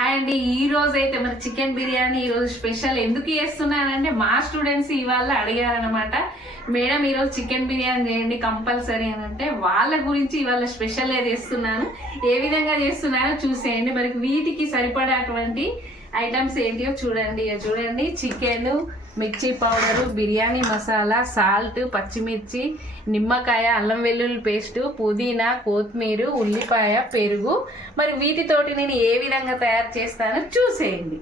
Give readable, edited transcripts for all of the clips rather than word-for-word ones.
Hi అండి, ఈ రోజు అయితే మన చికెన్ బిర్యానీ ఈ రోజు స్పెషల్ ఎందుకు చేస్తున్నానంటే మా స్టూడెంట్స్ ఇవాళ అడిగారనమాట. మేడం ఈరోజు చికెన్ బిర్యానీ చేయండి కంపల్సరీ అని అంటే వాళ్ళ గురించి ఇవాళ స్పెషల్ చేస్తున్నాను. ఏ విధంగా చేస్తున్నానో చూసేయండి. మరి వీటికి సరిపడేటువంటి ఐటమ్స్ ఏంటియో చూడండి. చూడండి, చికెన్, మిర్చి పౌడరు, బిర్యానీ మసాలా, సాల్ట్, పచ్చిమిర్చి, నిమ్మకాయ, అల్లం వెల్లుల్లి పేస్టు, పుదీనా, కొత్తిమీర, ఉల్లిపాయ, పెరుగు. మరి వీటితోటి నేను ఏ విధంగా తయారు చేస్తానో చూసేయండి.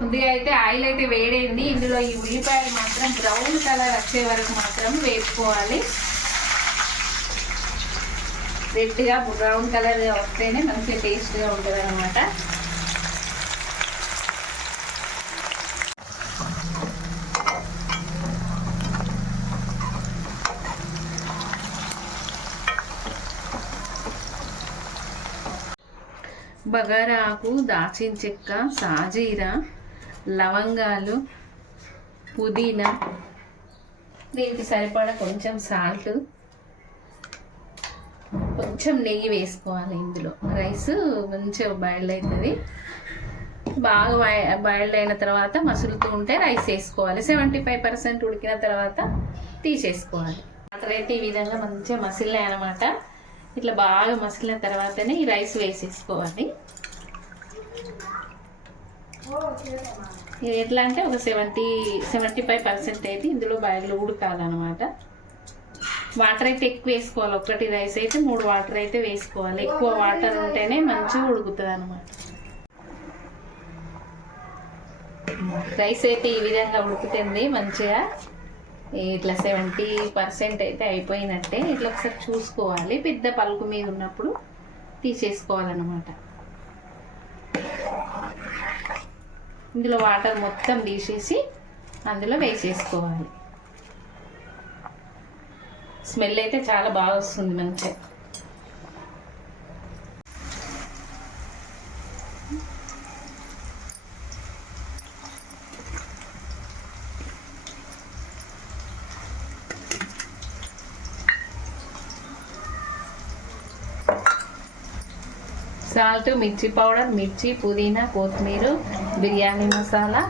ముందుగా అయితే ఆయిల్ అయితే వేడైంది. ఇందులో ఈ ఉల్లిపాయలు మాత్రం బ్రౌన్ కలర్ వచ్చే వరకు మాత్రం వేపుకోవాలి. రెడ్గా బ్రౌన్ కలర్గా వస్తేనే మంచిగా టేస్ట్గా ఉంటుంది అన్నమాట. బగారా ఆకు, దాచిన చెక్క, సాజీరా, లవంగాలు, పుదీనా, దీనికి సరిపడా కొంచెం సాల్ట్, కొంచెం నెయ్యి వేసుకోవాలి. ఇందులో రైస్ మంచిగా బాయిల్డ్ అవుతుంది. బాగా బాయిల్డ్ అయిన తర్వాత మసులుతూ ఉంటే రైస్ వేసుకోవాలి. 75% ఉడికిన తర్వాత తీసేసుకోవాలి. వాటర్ అయితే ఈ విధంగా మంచిగా మసిలినాయి అన్నమాట. ఇట్లా బాగా మసిలిన తర్వాతనే ఈ రైస్ వేసేసుకోవాలి. ఇది ఎట్లా అంటే ఒక 75% అయితే ఇందులో బాయిల్ ఉడకాలన్నమాట. వాటర్ అయితే ఎక్కువ వేసుకోవాలి. ఒకటి రైస్ అయితే 3 వాటర్ అయితే వేసుకోవాలి. ఎక్కువ వాటర్ ఉంటేనే మంచిగా ఉడుకుతుంది అన్నమాట. రైస్ అయితే ఈ విధంగా ఉడుకుతుంది మంచిగా. ఇట్లా 70% అయితే అయిపోయినట్టే. ఇట్లా ఒకసారి చూసుకోవాలి. పెద్ద పలుకు మీద ఉన్నప్పుడు తీసేసుకోవాలన్నమాట. ఇందులో వాటర్ మొత్తం తీసేసి అందులో వేసేసుకోవాలి. స్మెల్ అయితే చాలా బాగా వస్తుంది మంచిగా. సాల్ట్, మిర్చి పౌడర్, మిర్చి, పుదీనా, కొత్తిమీర, బిర్యానీ మసాలా,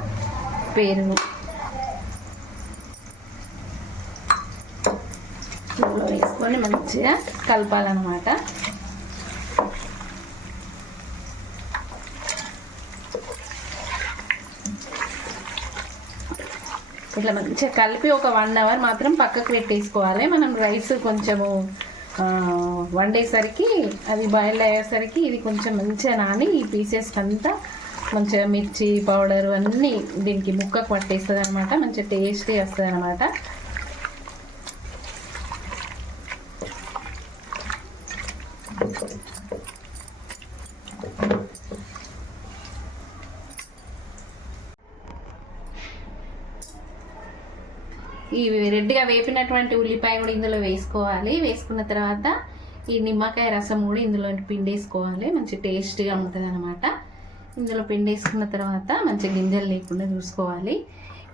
పెరుగు వేసుకొని మంచిగా కలపాలన్నమాట. ఇట్లా మంచిగా కలిపి ఒక 1 అవర్ మాత్రం పక్కకు పెట్టేసుకోవాలి. మనం రైస్ కొంచెము వండేసరికి అది బాయిల్ అయ్యేసరికి ఇది కొంచెం మంచిగా నాని ఈ పీసెస్ అంతా మంచిగా మిర్చి పౌడర్ అన్నీ దీనికి ముక్కకు పట్టేస్తుంది అనమాట. మంచిగా టేస్టీ వస్తుంది అనమాట. ఈ రెడ్గా వేపినటువంటి ఉల్లిపాయ కూడా ఇందులో వేసుకోవాలి. వేసుకున్న తర్వాత ఈ నిమ్మకాయ రసం కూడా ఇందులో పిండేసుకోవాలి. మంచి టేస్ట్గా ఉంటుంది అనమాట. ఇందులో పిండేసుకున్న తర్వాత మంచి గింజలు లేకుండా చూసుకోవాలి.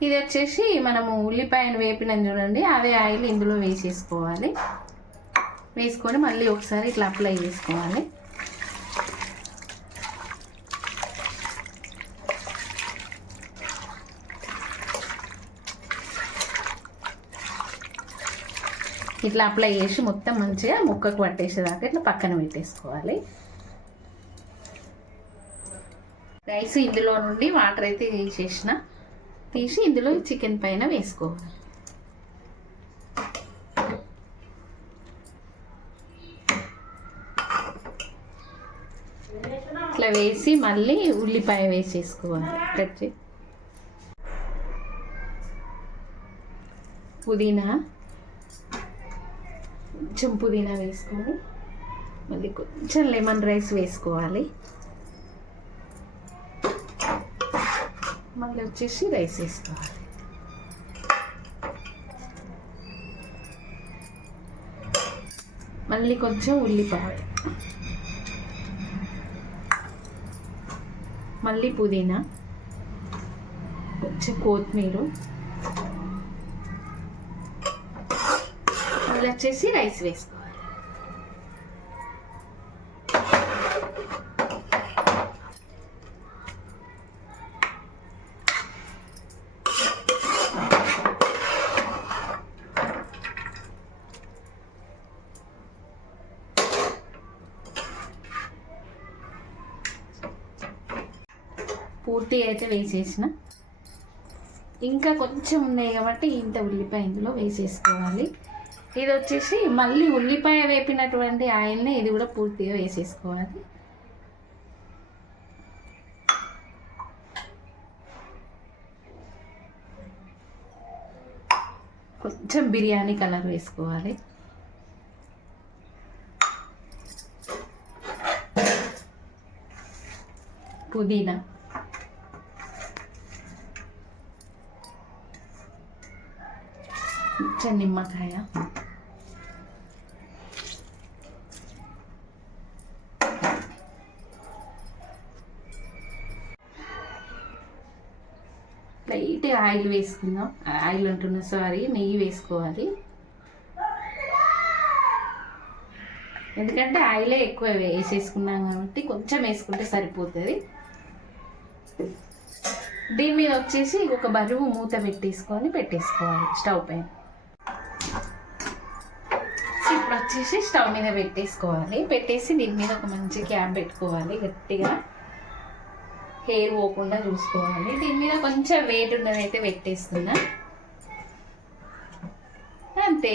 ఇది వచ్చేసి మనము ఉల్లిపాయను వేపిన చూడండి, అదే ఆయిల్ ఇందులో వేసేసుకోవాలి. వేసుకొని మళ్ళీ ఒకసారి ఇట్లా అప్లై చేసుకోవాలి. ఇట్లా అప్లై చేసి మొత్తం మంచిగా ముక్కకు పట్టేసేదాకా ఇట్లా పక్కన పెట్టేసుకోవాలి. రైస్ ఇందులో నుండి వాటర్ అయితే తీసి ఇందులో చికెన్ పైన వేసుకోవాలి. ఇట్లా వేసి మళ్ళీ ఉల్లిపాయ వేసేసుకోవాలి. కట్ చేసి కొంచెం పుదీనా వేసుకొని మళ్ళీ కొంచెం లెమన్ రైస్ వేసుకోవాలి. మళ్ళీ వచ్చేసి రైస్ వేసుకోవాలి. మళ్ళీ కొంచెం ఉల్లిపాయ, మళ్ళీ పుదీనా, కొంచెం కొత్తిమీర, మళ్ళీ వచ్చేసి రైస్ వేసుకోవాలి. పూర్తిగా అయితే వేసేసిన, ఇంకా కొంచెం ఉన్నాయి కాబట్టి ఇంత ఉల్లిపాయ ఇందులో వేసేసుకోవాలి. ఇది వచ్చేసి మళ్ళీ ఉల్లిపాయ వేపినటువంటి ఆయిల్ని ఇది కూడా పూర్తిగా వేసేసుకోవాలి. కొంచెం బిర్యానీ కలర్ వేసుకోవాలి. పుదీనా, కొంచెం నిమ్మకాయ, లైట్ ఆయిల్ వేసుకుందాం. ఆయిల్ అంటున్నా, సారీ, నెయ్యి వేసుకోవాలి. ఎందుకంటే ఆయిలే ఎక్కువ వేసేసుకున్నాం కాబట్టి కొంచెం వేసుకుంటే సరిపోతుంది. దీని మీద వచ్చేసి ఒక బరువు మూత పెట్టేసుకోవాలి స్టవ్ పైన. ఇప్పుడు వచ్చేసి స్టవ్ మీద పెట్టేసి దీని మీద ఒక మంచి క్యాప్ పెట్టుకోవాలి. గట్టిగా హెయిర్ పోకుండా చూసుకోవాలి. దీని మీద కొంచెం వెయిట్ ఉన్నదైతే పెట్టేస్తున్నా, అంతే.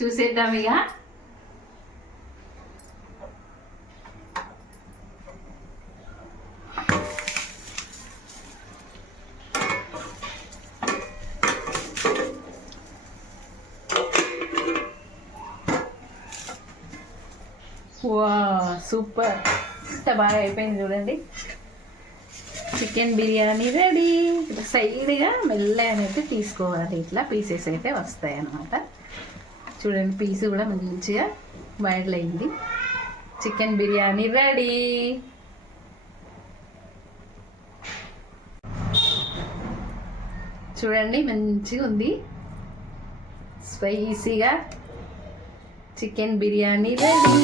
చూసేద్దాం ఇక. వా, సూపర్, ఎంత బాగా అయిపోయింది చూడండి. Chicken biryani ready. ఇట్లా సైడ్గా మెల్లగానైతే తీసుకోవాలి, ఇట్లా పీసెస్ అయితే వస్తాయి అన్నమాట. చూడండి, పీసు కూడా మంచిగా బాయిల్ అయింది. Chicken biryani ready. చూడండి, మంచిగా ఉంది, స్పైసీగా చికెన్ బిర్యానీ రెడీ.